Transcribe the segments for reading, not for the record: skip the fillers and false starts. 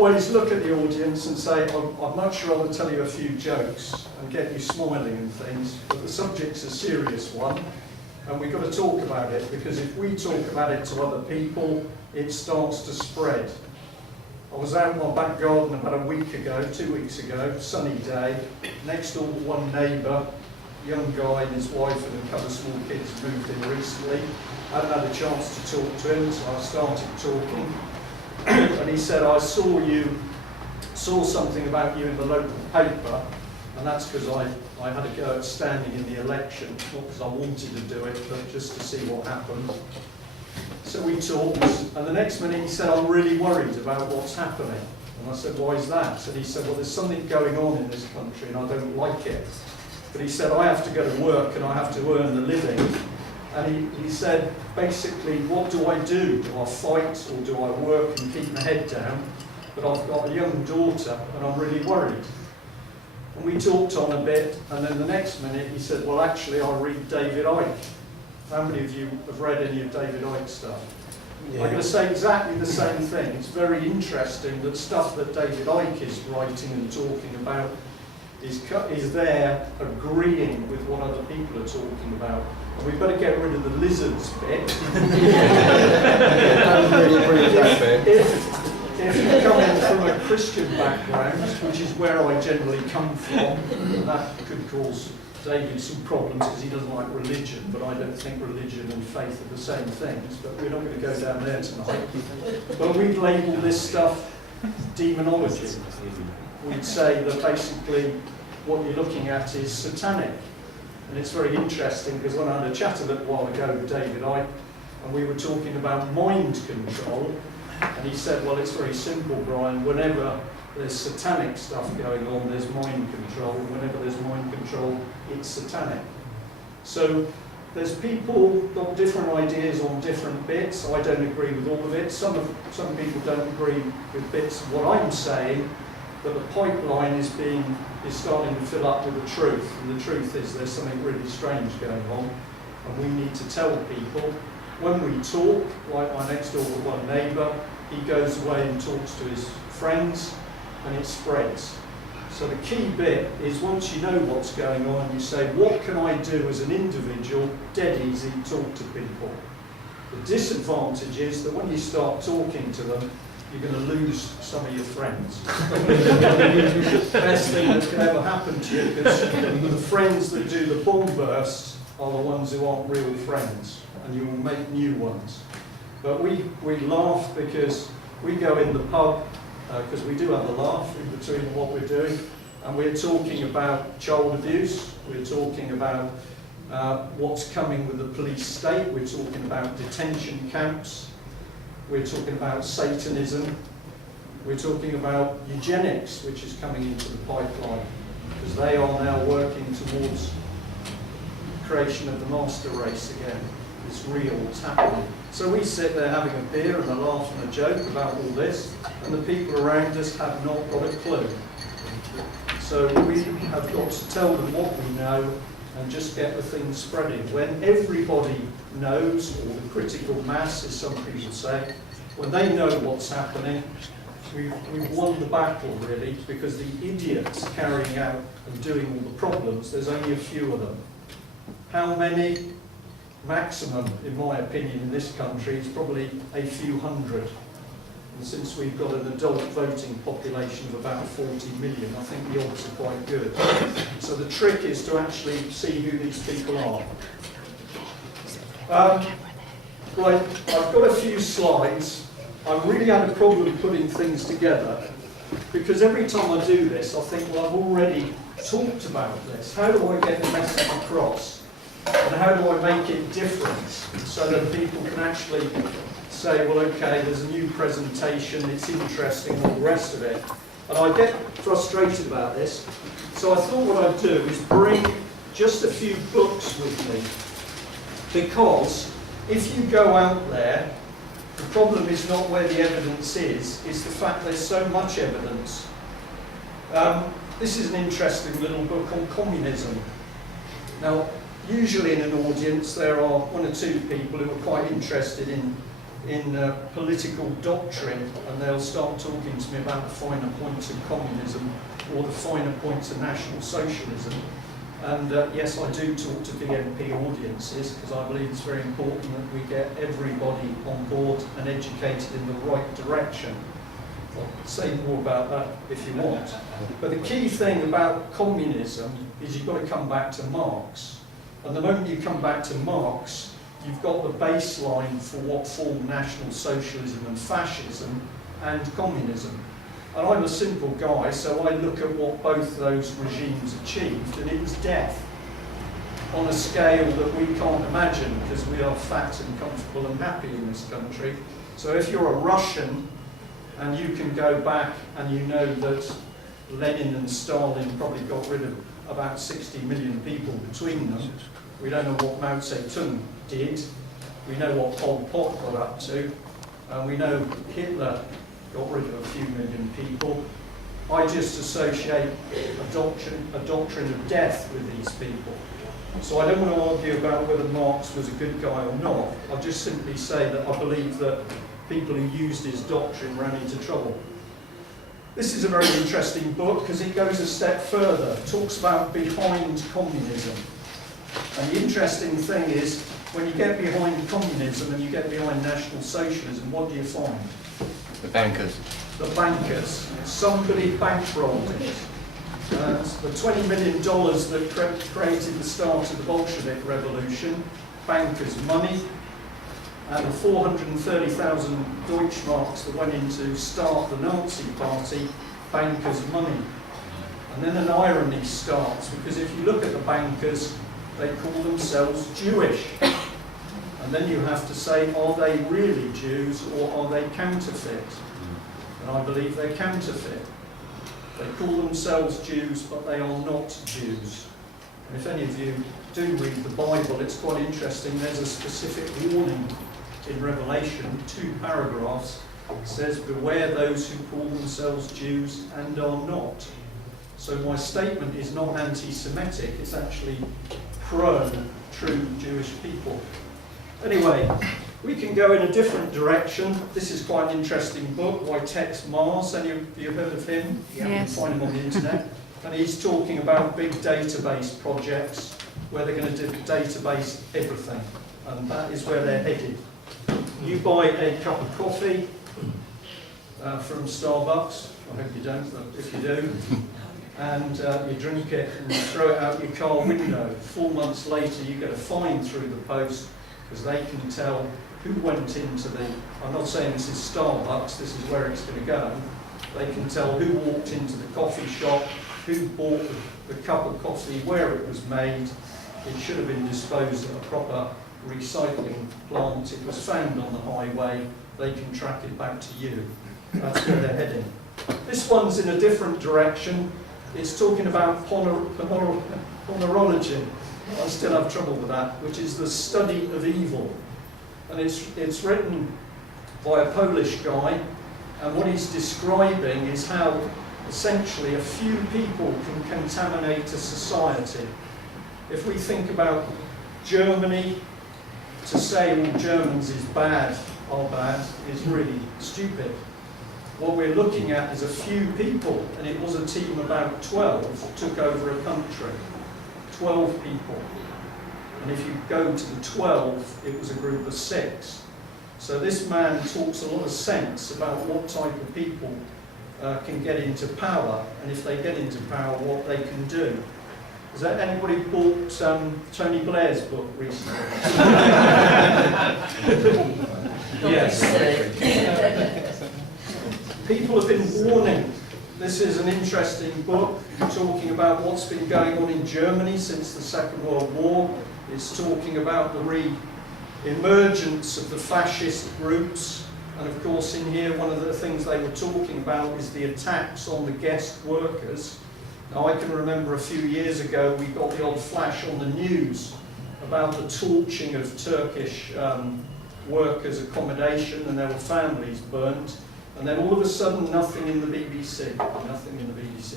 always look at the audience and say, I'd much rather tell you a few jokes and get you smiling and things, but the subject's a serious one, and we've got to talk about it, because if we talk about it to other people, it starts to spread. I was out in my back garden about a week ago, 2 weeks ago, sunny day. Next door, one neighbour, young guy and his wife and a couple of small kids moved in recently. I hadn't had a chance to talk to him, so I started talking. And he said, I saw something about you in the local paper, and that's because I had a go at standing in the election, not because I wanted to do it, but just to see what happened. So we talked, and the next minute he said, I'm really worried about what's happening. And I said, why is that? And he said, well, there's something going on in this country and I don't like it. But he said, I have to go to work and I have to earn a living. And he said, basically, what do I do? Do I fight or do I work and keep my head down? But I've got a young daughter and I'm really worried. And we talked on a bit, and then the next minute he said, well, actually, I read David Icke. How many of you have read any of David Icke's stuff? Yeah. I'm going to say exactly the same thing. It's very interesting that stuff that David Icke is writing and talking about is there agreeing with what other people are talking about. And we've got to get rid of the lizards bit. If you come in from a Christian background, which is where I generally come from, that could cause David some problems because he doesn't like religion, but I don't think religion and faith are the same things, but we're not going to go down there tonight. But we'd label this stuff demonology. We'd say that basically what you're looking at is satanic. And it's very interesting because when I had a chat a little while ago with David Icke, and we were talking about mind control, and he said, well, it's very simple, Brian, whenever there's satanic stuff going on, there's mind control. Whenever there's mind control, it's satanic. So there's people got different ideas on different bits. I don't agree with all of it. Some people don't agree with bits of what I'm saying, but the pipeline is starting to fill up with the truth. And the truth is there's something really strange going on, and we need to tell people. When we talk, like my next door one neighbour, he goes away and talks to his friends, and it spreads. So the key bit is once you know what's going on, you say, what can I do as an individual? Dead easy, talk to people. The disadvantage is that when you start talking to them, you're going to lose some of your friends. Best thing that can ever happen to you, because the friends that do the bomb bursts are the ones who aren't real friends, and you will make new ones. But we laugh because we go in the pub, because we do have a laugh in between what we're doing, and we're talking about child abuse, we're talking about what's coming with the police state, we're talking about detention camps, we're talking about Satanism, we're talking about eugenics, which is coming into the pipeline, because they are now working towards creation of the master race again. It's real, it's happening. So we sit there having a beer and a laugh and a joke about all this, and the people around us have not got a clue. So we have got to tell them what we know and just get the thing spreading. When everybody knows, or the critical mass, as some people say, when they know what's happening, we've won the battle, really, because the idiots carrying out and doing all the problems, there's only a few of them. How many? Maximum, in my opinion, in this country is probably a few hundred. And since we've got an adult voting population of about 40 million, I think the odds are quite good. So the trick is to actually see who these people are. Right, I've got a few slides. I really had a problem putting things together, because every time I do this, I think, well, I've already talked about this. How do I get the message across? And how do I make it different so that people can actually say, well, okay, there's a new presentation, it's interesting, all the rest of it. And I get frustrated about this. So I thought what I'd do is bring just a few books with me. Because if you go out there, the problem is not where the evidence is, it's the fact there's so much evidence. This is an interesting little book on communism. Now, usually in an audience there are one or two people who are quite interested in in political doctrine, and they'll start talking to me about the finer points of communism or the finer points of National Socialism. And yes, I do talk to BNP audiences because I believe it's very important that we get everybody on board and educated in the right direction. I'll say more about that if you want. But the key thing about communism is you've got to come back to Marx. And the moment you come back to Marx, you've got the baseline for what formed National Socialism and Fascism and communism. And I'm a simple guy, so I look at what both those regimes achieved, and it was death on a scale that we can't imagine because we are fat and comfortable and happy in this country. So if you're a Russian and you can go back and you know that Lenin and Stalin probably got rid of about 60 million people between them, we don't know what Mao Zedong did, we know what Pol Pot got up to, and we know Hitler got rid of a few million people. I just associate a doctrine of death with these people. So I don't want to argue about whether Marx was a good guy or not. I'll just simply say that I believe that people who used his doctrine ran into trouble. This is a very interesting book because it goes a step further. It talks about behind communism. And the interesting thing is, when you get behind communism and you get behind National Socialism, what do you find? The bankers. The bankers. Somebody bankrolled it. The $20 million that created the start of the Bolshevik Revolution, bankers' money, and the 430,000 Deutschmarks that went in to start the Nazi Party, bankers' money. And then an irony starts, because if you look at the bankers, they call themselves Jewish. And then you have to say, are they really Jews or are they counterfeit? And I believe they're counterfeit. They call themselves Jews, but they are not Jews. And if any of you do read the Bible, it's quite interesting. There's a specific warning in Revelation, 2 paragraphs. It says, beware those who call themselves Jews and are not. So my statement is not anti-Semitic, it's actually pro-true Jewish people. Anyway, we can go in a different direction. This is quite an interesting book by Tex Mars. Any of you heard of him? Yes. You can find him on the internet. And he's talking about big database projects where they're going to database everything. And that is where they're headed. You buy a cup of coffee from Starbucks. I hope you don't, but if you do. And you drink it and you throw it out your car window. 4 months later you get a fine through the post because they can tell who went into the, I'm not saying this is Starbucks, this is where it's going to go. They can tell who walked into the coffee shop, who bought the cup of coffee, where it was made. It should have been disposed at a proper recycling plant. It was found on the highway. They can track it back to you. That's where they're heading. This one's in a different direction. It's talking about ponerology. I still have trouble with that, which is the study of evil. And it's written by a Polish guy, and what he's describing is how essentially a few people can contaminate a society. If we think about Germany, to say all Germans is bad, are bad, is really stupid. What we're looking at is a few people, and it was a team of about 12 took over a country. 12 people. And if you go to the 12, it was a group of 6. So this man talks a lot of sense about what type of people can get into power, and if they get into power, what they can do. Has anybody bought Tony Blair's book recently? Yes. People have been warning. This is an interesting book talking about what's been going on in Germany since the Second World War. It's talking about the re-emergence of the fascist groups. And of course in here one of the things they were talking about is the attacks on the guest workers. Now I can remember a few years ago we got the odd flash on the news about the torching of Turkish workers' accommodation, and there were families burnt. And then all of a sudden, nothing in the BBC, nothing in the BBC.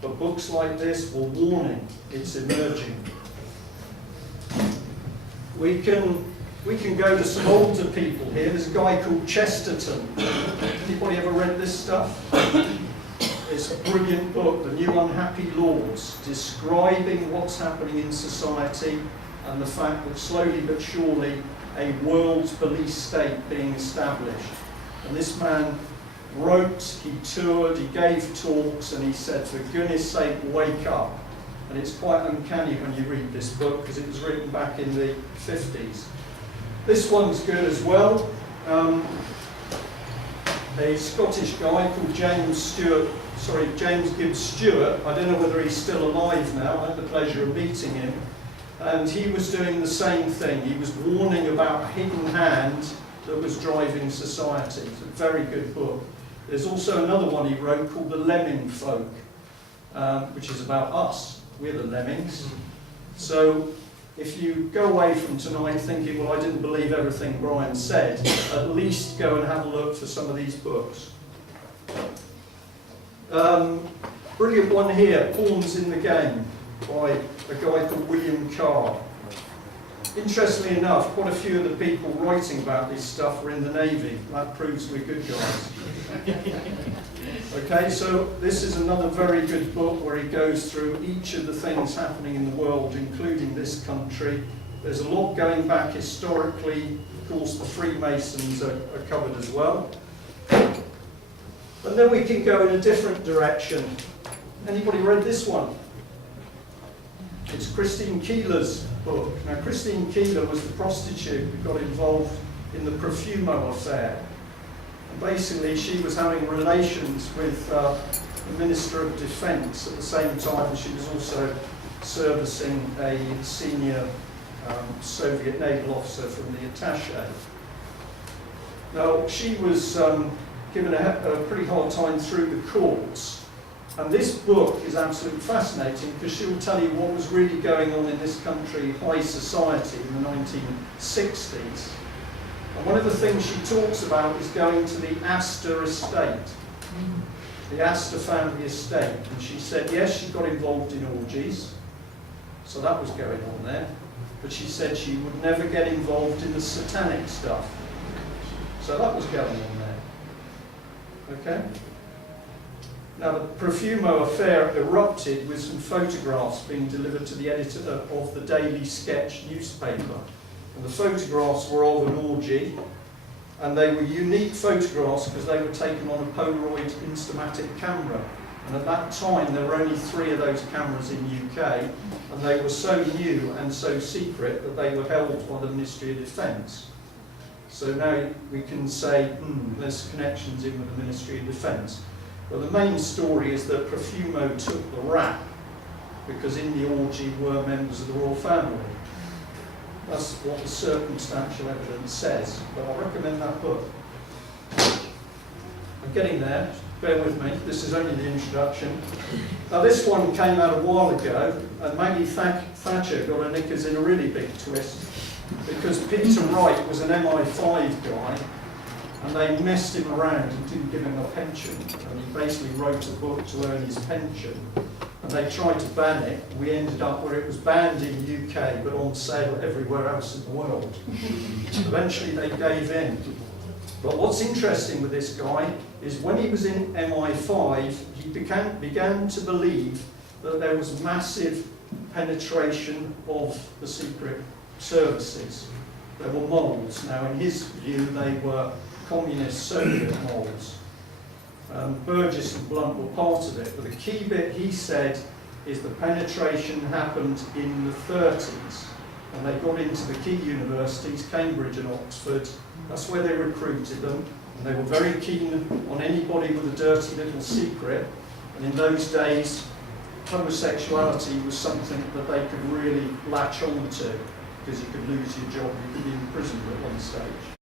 But books like this were warning, it's emerging. We can We can go to some older people here. There's a guy called Chesterton. Anybody ever read this stuff? It's a brilliant book, The New Unhappy Laws, describing what's happening in society and the fact that slowly but surely a world police state being established. And this man wrote, he toured, he gave talks, and he said, for goodness sake, wake up. And it's quite uncanny when you read this book because it was written back in the 50s. This one's good as well. A Scottish guy called James Gibbs Stewart. I don't know whether he's still alive now. I had the pleasure of meeting him. And he was doing the same thing. He was warning about a hidden hand that was driving society. It's a very good book. There's also another one he wrote called The Lemming Folk, which is about us. We're the lemmings. So if you go away from tonight thinking, well, I didn't believe everything Brian said, at least go and have a look for some of these books. Brilliant one here, Pawns in the Game, by a guy called William Carr. Interestingly enough, quite a few of the people writing about this stuff were in the Navy. That proves we're good guys. Okay, so this is another very good book where he goes through each of the things happening in the world, including this country. There's a lot going back historically. Of course, the Freemasons are covered as well. And then we can go in a different direction. Anybody read this one? It's Christine Keeler's book. Now, Christine Keeler was the prostitute who got involved in the Profumo affair. And basically, she was having relations with the Minister of Defence at the same time as she was also servicing a senior Soviet naval officer from the attaché. Now, she was given a pretty hard time through the courts. And this book is absolutely fascinating because she will tell you what was really going on in this country, high society, in the 1960s. And one of the things she talks about is going to the Astor estate, the Astor family estate. And she said, yes, she got involved in orgies, so that was going on there. But she said she would never get involved in the satanic stuff. So that was going on there. Okay? Now, the Profumo affair erupted with some photographs being delivered to the editor of the Daily Sketch newspaper. And the photographs were of an orgy, and they were unique photographs because they were taken on a Polaroid Instamatic camera. And at that time, there were only 3 of those cameras in the UK, and they were so new and so secret that they were held by the Ministry of Defence. So now we can say, there's connections in with the Ministry of Defence. Well, the main story is that Profumo took the rap because in the orgy were members of the royal family. That's what the circumstantial evidence says, but I recommend that book. I'm getting there, bear with me, this is only the introduction. Now this one came out a while ago, and Maggie Thatcher got her knickers in a really big twist, because Peter Wright was an MI5 guy, and they messed him around and didn't give him a pension. And he basically wrote a book to earn his pension. And they tried to ban it. We ended up where it was banned in the UK, but on sale everywhere else in the world. Eventually they gave in. But what's interesting with this guy is when he was in MI5, he began to believe that there was massive penetration of the secret services. There were moles. Now, in his view, they were communist Soviet moles. Burgess and Blunt were part of it, but the key bit he said is the penetration happened in the 30s, and they got into the key universities, Cambridge and Oxford. That's where they recruited them, and they were very keen on anybody with a dirty little secret. And in those days, homosexuality was something that they could really latch on to, because you could lose your job, you could be imprisoned at one stage.